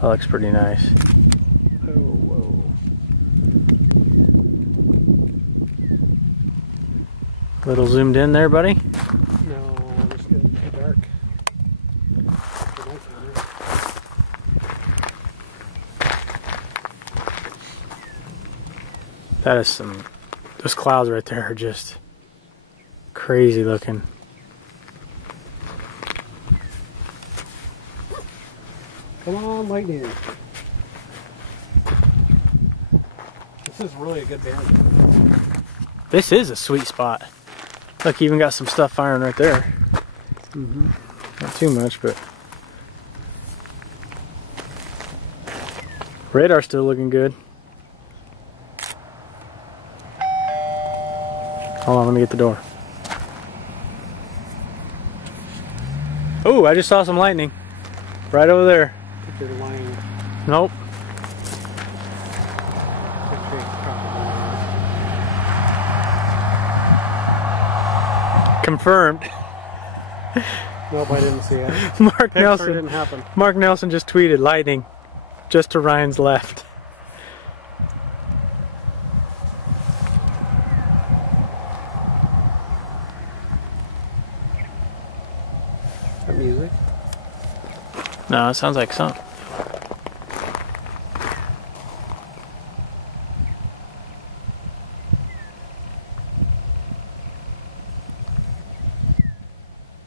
That looks pretty nice. Oh, whoa. Little zoomed in there, buddy. No, I'm just getting too dark. That is some, those clouds right there are just crazy looking. Come on, lightning. This is really a good band. This is a sweet spot. Look, you even got some stuff firing right there. Mm-hmm. Not too much, but radar's still looking good. Hold on, let me get the door. Oh, I just saw some lightning. Right over there. They're lying. Nope. Confirmed. Nope, I didn't see it. Mark Nelson didn't happen. Mark Nelson just tweeted lightning just to Ryan's left. That music? No, it sounds like something.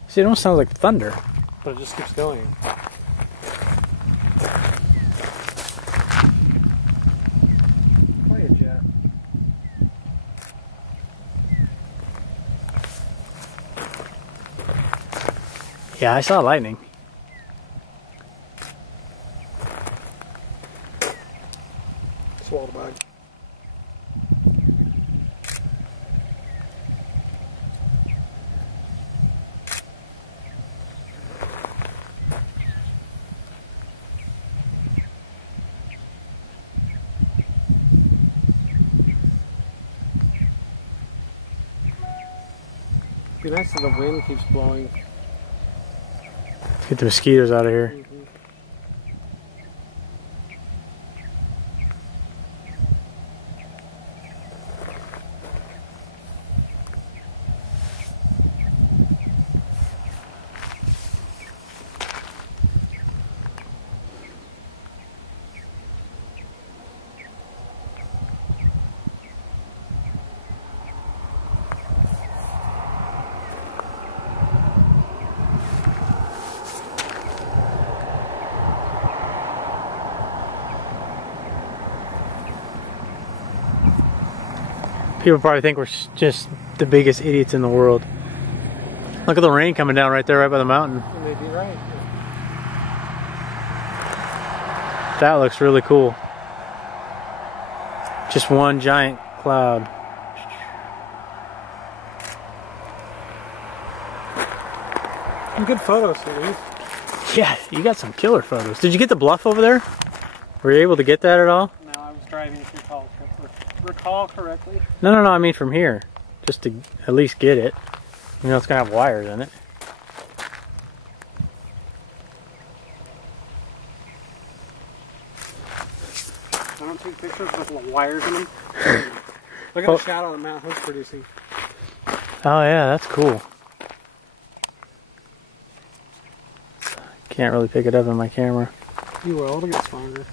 See, it almost sounds like thunder. But it just keeps going. Play a jet. Yeah, I saw lightning. Swallow the bag. Be nice if the wind keeps blowing. Get the mosquitoes out of here. Mm-hmm. People probably think we're just the biggest idiots in the world. Look at the rain coming down right there, right by the mountain. You may be right. That looks really cool. Just one giant cloud. Some good photos, Steve. Yeah, you got some killer photos. Did you get the bluff over there? Were you able to get that at all? No, I was driving, if you recall correctly. No, I mean from here. Just to at least get it. You know, it's going to have wires in it. I don't take pictures with little wires in them. Look at the shadow that Mount Hood's producing. Oh yeah, that's cool. Can't really pick it up on my camera. You will, it'll get stronger.